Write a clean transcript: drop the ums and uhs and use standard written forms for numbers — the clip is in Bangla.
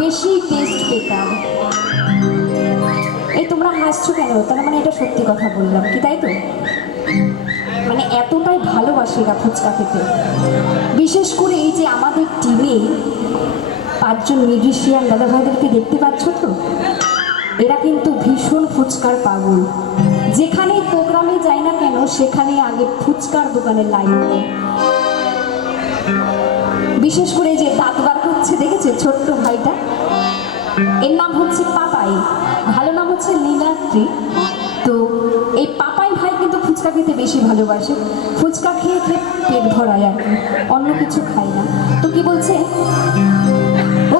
বেশি টেস্ট পেতাম। এই তোমরা হাসছো কেন? তার মানে এটা সত্যি কথা বললাম কি, তাই তো? মানে এতটাই ভালোবাসে এরা ফুচকা খেতে। বিশেষ করে এই যে আমাদের টিমে 5 জন মিউজিশিয়ান দাদা ভাইদেরকে দেখতে পাচ্ছ তো, এরা কিন্তু ভীষণ ফুচকার পাগল। যেখানেই প্রোগ্রামে যায় না কেন সেখানে আগে ফুচকার দোকানের লাইন দেয়। বিশেষ করে যে দাঁত বার করছে দেখেছে ছোট্ট ভাইটা, এর নাম হচ্ছে পাপাই, ভালো নাম হচ্ছে লীলাদ্রি। তো এই পাপাই ভাই কিন্তু ফুচকা খেতে বেশি ভালোবাসে, ফুচকা খেয়ে খেয়ে পেট ভরায় আর কি, অন্য কিছু খায় না। তো কি বলছে, ও